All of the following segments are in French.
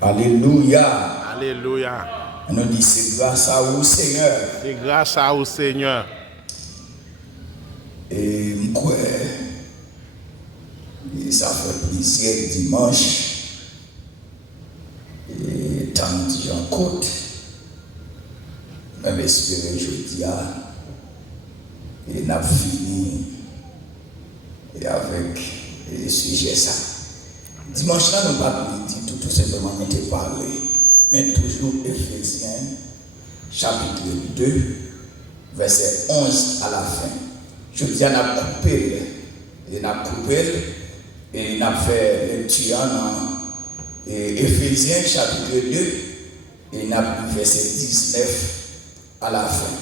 Alléluia. Alléluia. On nous dit c'est grâce à vous, Seigneur. C'est grâce à vous, Seigneur. Et moi, ça fait plaisir dimanche. Et tant que j'en côte, même espérer jeudi, et n'a fini et avec le sujet ça. Dimanche là, nous pas dire tout simplement de parler, mais toujours Éphésiens, chapitre 2, verset 11 à la fin. Je dis, on a coupé, et on a fait lecture dans Éphésiens, chapitre 2, et on a pris verset 19 à la fin.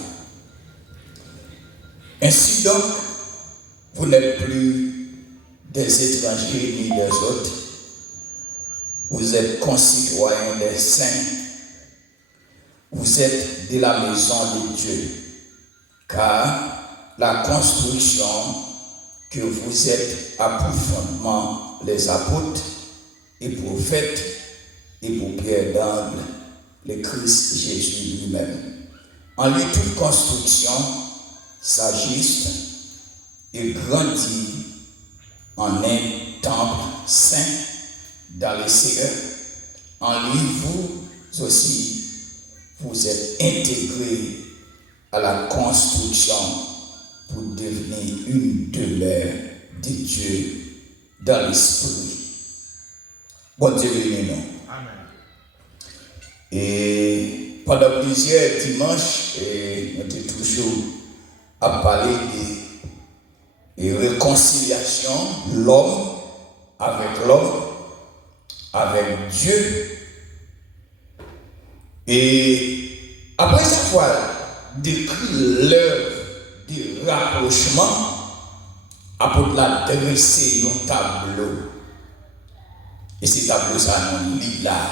Ainsi donc, vous n'êtes plus des étrangers ni des autres. Vous êtes concitoyens des saints. Vous êtes de la maison de Dieu. Car la construction que vous êtes a pour fondement les apôtres et prophètes et pour pierre d'angle, le Christ Jésus lui-même. En lui, toute construction s'ajuste et grandit en un temple saint dans le Seigneur. En lui, vous aussi, vous êtes intégrés à la construction pour devenir une demeure de Dieu dans l'esprit. Bon Dieu béni. Amen. Et pendant plusieurs dimanches, nous avons toujours à parler de réconciliation, l'homme, avec Dieu. Et après avoir décrit l'œuvre de rapprochement, après la dresser un tableau. Et ce tableau, ça nous lit là,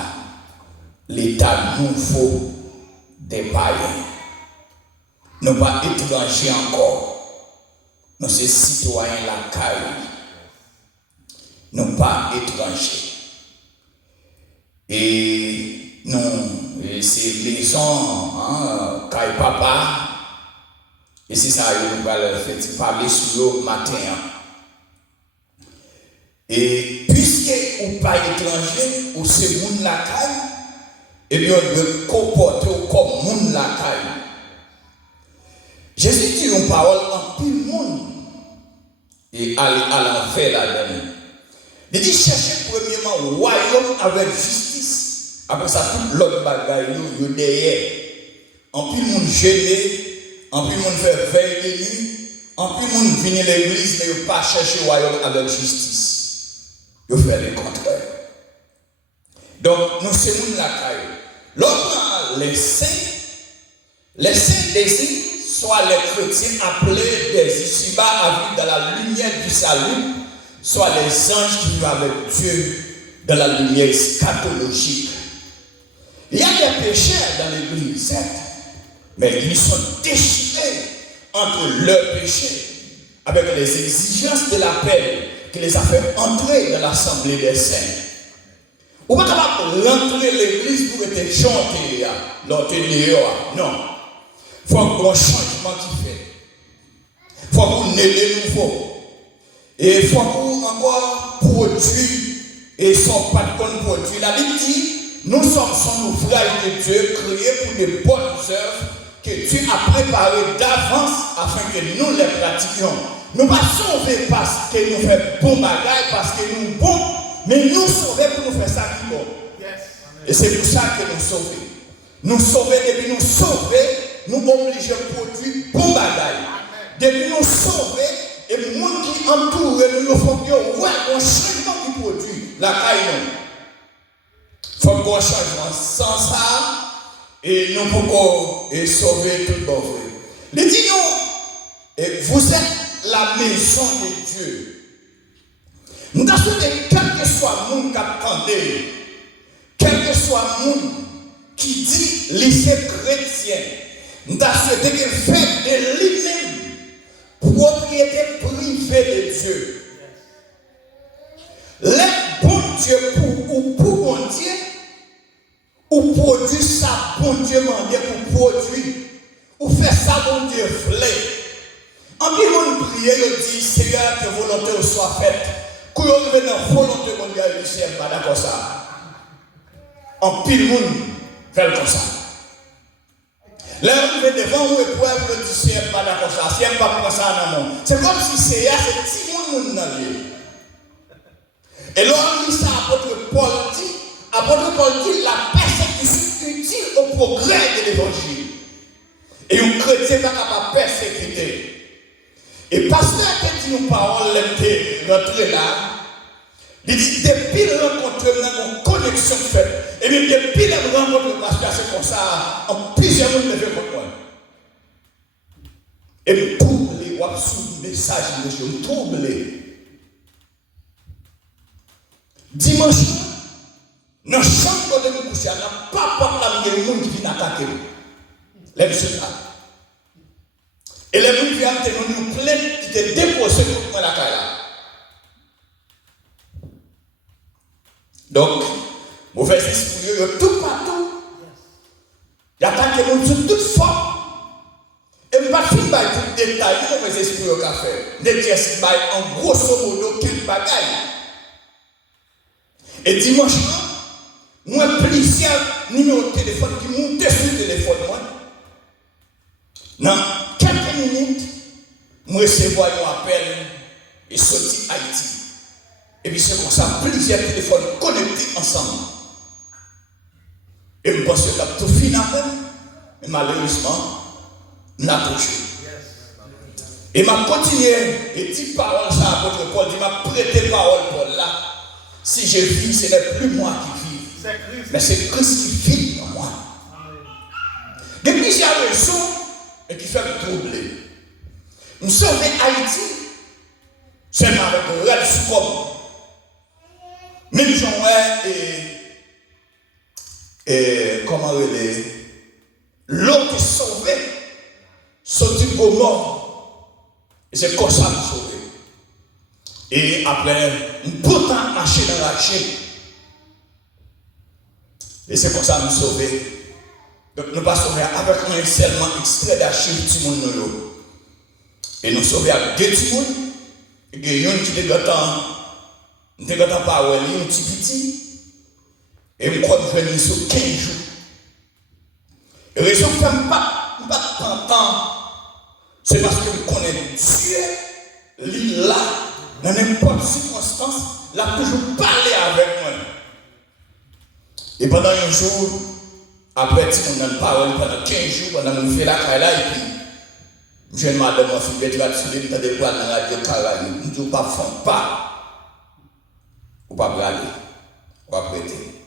l'état nouveau des païens. Nous pas étrangers encore. Nous sommes citoyens la caille. Nous pas étrangers. Et nous, c'est maison, caille papa. Et c'est ça que nous allons faire parler sur le matin. Et puisque vous pas étranger, ou c'est moun la caille, et bien on doit comporter comme moun la caille. Jésus dit une parole en tout le monde et à l'enfer là-dedans. Il dit cherchez premièrement royaume avec justice. Après ça, tout l'autre bagaille, vous derrière. En plus, le monde gêné, en plus, le monde fait veille de nuit, en plus, le monde vient à l'église, mais il ne pas chercher royaume avec justice. Il fait le contraire. Donc, nous sommes la caille. L'autre, les saints désignent soit les chrétiens appelés des ici-bas à vivre dans la lumière du salut, soit les anges qui vivent avec Dieu dans la lumière eschatologique. Il y a des pécheurs dans l'église, certes, mais ils sont déchirés entre leurs péchés avec les exigences de l'appel qui les a fait entrer dans l'assemblée des saints. On ne peut pas rentrer l'église pour être chanté, non. Il faut un changement qui fait. Il faut qu'on ait des nouveaux. Et il faut qu'on encore produit et son patron produit. La Bible dit, nous sommes son ouvrage de Dieu créé pour de bonnes œuvres que Dieu a préparées d'avance afin que nous les pratiquions. Nous ne pas sauver parce que nous faisons bon bagage, parce que nous bon, mais nous sauver pour nous faire ça qui est bon. Et c'est pour ça que nous sauvons. Nous sauver, depuis nous sauver, nous obligons à produire bon bagage. Depuis nous sauver, et le monde qui entoure nous faut que un changement qui produit la caille. Il faut qu'on changement sans ça, et nous pouvons sauver tout le monde. Les dit nous, vous êtes la maison de Dieu. Nous avons souhaité, quel que soit le monde qui attendait, quel que soit le monde qui dit lycée chrétien, nous avons souhaité qu'il fait de lui-même propriété privée de Dieu. Les bons dieux pour bon Dieu, ou produit ça, bon Dieu m'a dit pour produire, ou faire ça, bon Dieu voulait. En bien, on prie, il dit, Seigneur, que volonté soit faite. Quand on veut dans volonté, mon Dieu, il dit, pas d'accord ça. En pile, monde fait comme ça. Là, on veut devant vous épreuve, il dit, Seigneur, pas d'accord ça. Seigneur, pas prendre ça en amont. C'est comme si Seigneur, c'est petit monde dans lui. Et là, on lit ça, apôtre Paul dit, la persécution utile au progrès de l'évangile. Et un chrétien n'est pas capable de persécuter. Et pasteur qui dit une parole, il rentré là, il dit, depuis le rencontre, il y a une connexion faite. Et même depuis le rencontre, le pasteur, c'est comme ça, en plusieurs mots, il fait contre moi. Et me troublé, ou sous le message, je me troublé. Dimanche, dans la chambre de nous coucher, il n'y a pas de monde qui vient attaquer nous. Les messieurs là. Et les gens qui viennent nous plaindre qui étaient déposés contre moi la caille. Donc, mauvais esprit, tout partout. Il attaque les gens sur toute forme. Et je ne vais pas finir par tout détail, mauvais esprit au café. Je vais dire en grosso modo quel bagaille. Et dimanche, moi, plusieurs numéros de téléphone qui montaient sur le téléphone. Dans quelques minutes, je recevais un appel et sorti Haïti. Et puis c'est comme ça, plusieurs téléphones connectés ensemble. Et je pense que j'ai tout fini avec, mais malheureusement, on a touché. Et m'a continué, et dit parole ça à votre Paul, il m'a prêté parole Paul là. Si je vis, ce n'est plus moi qui vis, mais c'est Christ qui vit en moi. Depuis j'ai raison et qui fait me troubler. Nous sommes Haïti, seulement avec le red scope. Même Jean et comment l'eau qui sauvé, sorti au mort. Et c'est comme ça que nous sauvé. Et après, un beau temps marcher dans la chaîne. Et c'est comme ça que nous sauver. Donc nous pas sauver avec un seulement extrait d'archive du monde. Et nous sauver avec deux petits monde. Et il y a un qui est dans parole, un petit. Et je crois que je vais sur 15 jours. Et raison que je ne pas t'entendre, c'est parce que je connais Dieu, lui là, dans n'importe circonstance, il a toujours parlé avec moi. Et pendant un jour, après, si on a une parole pendant 15 jours, pendant que nous faisons la caille là, et puis, je ne m'adonne pas, je vais te dire, tu as des poils dans la radio Caraïbe, je ne dis pas, fond pas. Ou pas braler, ou pas prêter.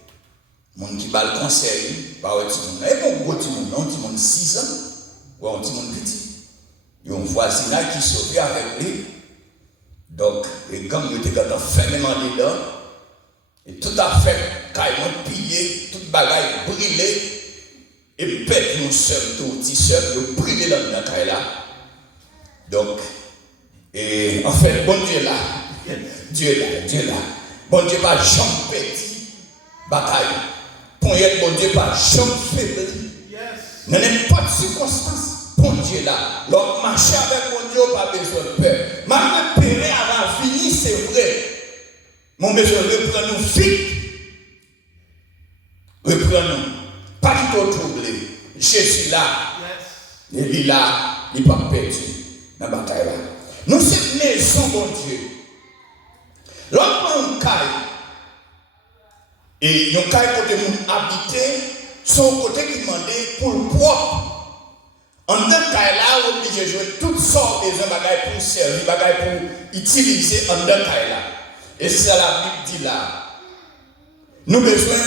Mon qui bat le conseil, pas un petit monde. Et bon, gros petit monde, un petit monde 6 ans, ou un petit monde petit. Il y a un voisin qui sauvé avec lui. Donc, les gangs étaient fermement dedans. Et tout à fait, carrément pillé, toute bagaille brûlée. Et pète nous seuls, tout petit seul, de brûler dans la caille là. Donc, et en fait, bon Dieu là, Dieu là. Bon Dieu pas jamais petit bataille. Pour être bon Dieu pas jamais faibli. Dans n'importe circonstance, bon Dieu là. Donc marcher avec bon Dieu, pas besoin de peur. Ma péré avant fini, c'est vrai. Mon besoin de reprendre nous vite. Reprendre-nous. Pas du tout troublé. Jésus là. Et lui là, il n'est pas perdu dans la bataille là. Nous sommes maison, bon Dieu. L'autre caille, et un caille côté mon habité, son côté qui demandait pour le propre. En deux caille là, on est obligé de jouer toutes sortes de bagages pour servir, bagages pour utiliser en deux caille là. Et c'est ça la Bible dit là. Nous avons besoin de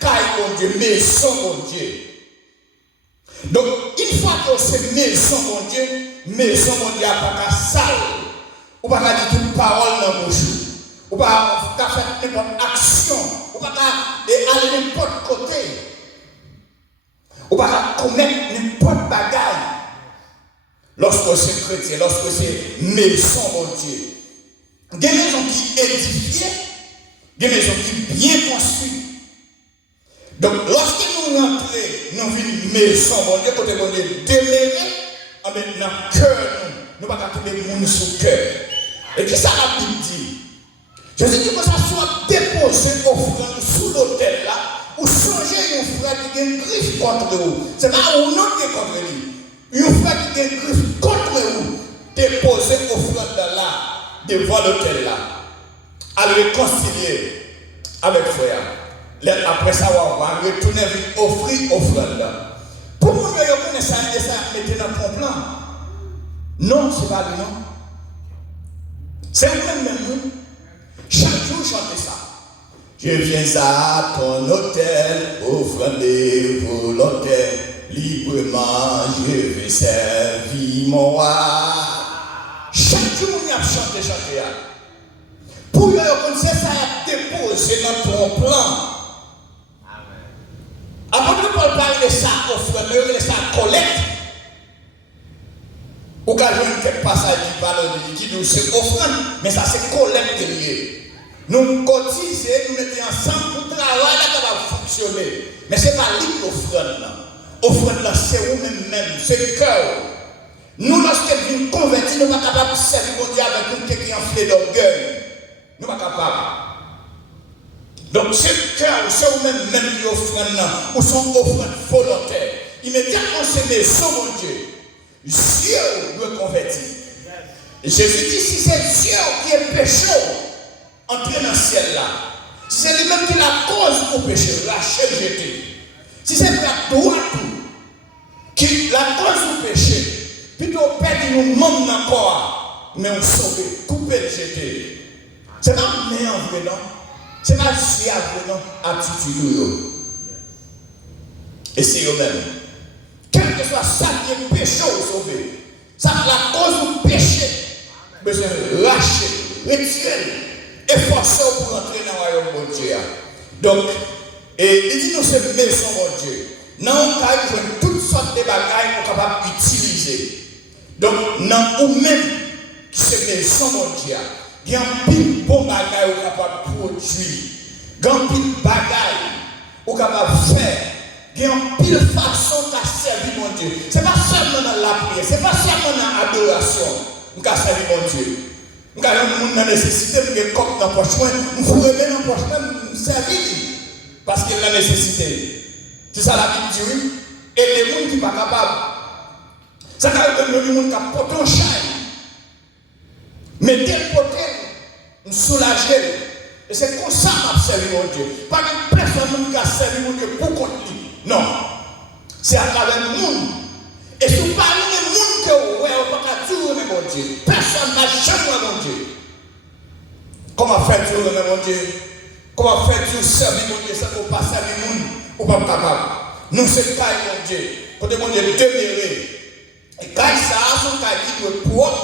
caille pour Dieu, maison pour Dieu. Donc, une fois que c'est maison mon Dieu n'a pas qu'à salle, ou pas qu'à dire toute parole dans la bouche. Ou pas faire n'importe action, ou pas aller n'importe côté, ou pas commettre n'importe bagaille. Lorsque c'est chrétien, lorsque c'est maison, mon Dieu. Des maisons qui édifiées, des maisons qui bien construites. Donc, lorsque nous nous rentrer dans une maison, bon Dieu, côté bon Dieu, demeurer, dans le cœur, nous ne pouvons pas trouver le monde sous le cœur. Et qui ça la Bible dit? Jésus dit que ça soit déposé offrande sous l'autel là, ou changer une frère qui a une griffe contre vous. C'est pas un nom qui est contre lui. Une frère qui a une griffe contre vous, déposer offrande là, devant l'autel là, à le réconcilier avec frère. Après ça, on va retourner offrir offrande là. Pour vous connaître ça, mettez dans ton plan. Non, c'est pas lui, non. C'est vous-même. Chaque jour, chantez ça. Je viens à ton hôtel, offrander pour l'hôtel, librement, je vais servir mon roi. Chaque jour, on a chanté. Pour vous connaître ça, déposer dans ton plan. Avant de Paul parle de ça, offrande, de ça, collecte. Ou quand je vois quelques passages qui parlent de qui nous c'est offrande, mais ça c'est collecte lié. Nous cotisons, nous mettons ensemble pour travailler là ça va fonctionner. Mais ce n'est pas libre l'offrande là. Offrande là, c'est vous-même, c'est le cœur. Nous, lorsque nous nous convertis, nous ne sommes pas capables de servir mon Dieu avec quelqu'un qui est enflé d'orgueil. Nous ne sommes pas capables. Donc c'est le cœur, c'est vous-même l'offrande là, ou son offrande volontaire. Immédiatement, c'est maison, mon Dieu. Dieu doit convertir. Et Jésus dit, si c'est Dieu qui est pécheur, entrer dans le ciel là. Si c'est lui-même qui est la cause au péché, lâcher, jeter. Si c'est la droite qui est la cause au péché, plutôt perdre nous membres encore, mais on sauve, couper, jeter. C'est pas meilleur vrai, non? C'est pas fiable, non? Attitude. Et c'est eux-mêmes. Quel que soit ça qui est péché ou sauvé, ça la cause du péché, besoin de lâcher, retirer, efforcer pour entrer dans le royaume de Dieu. Donc, il dit nous c'est maison de Dieu. Dans le cas où nous toutes sortes de bagages qu'on est capable d'utiliser. Donc, dans nous-mêmes, qui c'est maison de Dieu, il y a un pile bon bagage qu'on est capable de produire. Il y a un pile bagage qu'on est capable de faire. Il y a une pile façon de servir mon Dieu. Ce n'est pas seulement dans la prière, ce n'est pas seulement dans l'adoration qu'on peut servir mon Dieu. Nous avons une nécessité, nous avons un coq dans le poche, nous faut remettre dans le poche, nous servir parce qu'il y a la nécessité. C'est ça la Bible dit, oui. Et les gens qui ne sont pas capables, ça veut dire que les gens qui ont porté un chai, mettez le poté, nous soulager. Et c'est comme ça qu'on a servi mon Dieu. Pas une personne qui a servi mon Dieu pour contre lui. Non, c'est à travers le monde. Et si vous parlez du monde que vous voyez, vous ne pouvez pas tourner mon Dieu. Personne n'a jamais mon Dieu. Comment faire tourner mon Dieu? Comment faire tourner servir mon Dieu? Ça ne peut pas servir le monde. Vous ne pouvez pas capable. Nous, c'est le cas de mon Dieu. Quand mon Dieu demeurer. Et quand ça a son cas qui doit propre,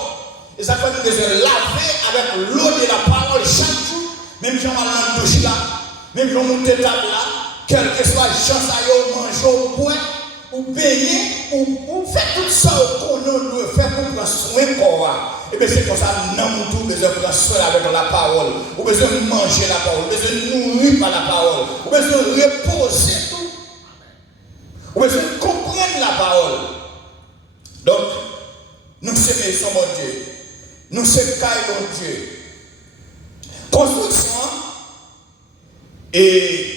et ça fait que nous devons laver avec l'eau de la parole chaque jour. Même si on va dans le douche là, même si on monte table là. Quel que soit le chance à manger au point, ou payer, ou faire tout ça qu'on doit faire pour prendre soin de corps. Et bien c'est comme ça, nous avons besoin de prendre soin avec la parole, ou besoin de manger la parole, ou besoin de nourrir par la parole, ou besoin de reposer tout, ou besoin de comprendre la parole. Donc, nous sommes maison mon Dieu, nous sommes caille mon Dieu. Construction, et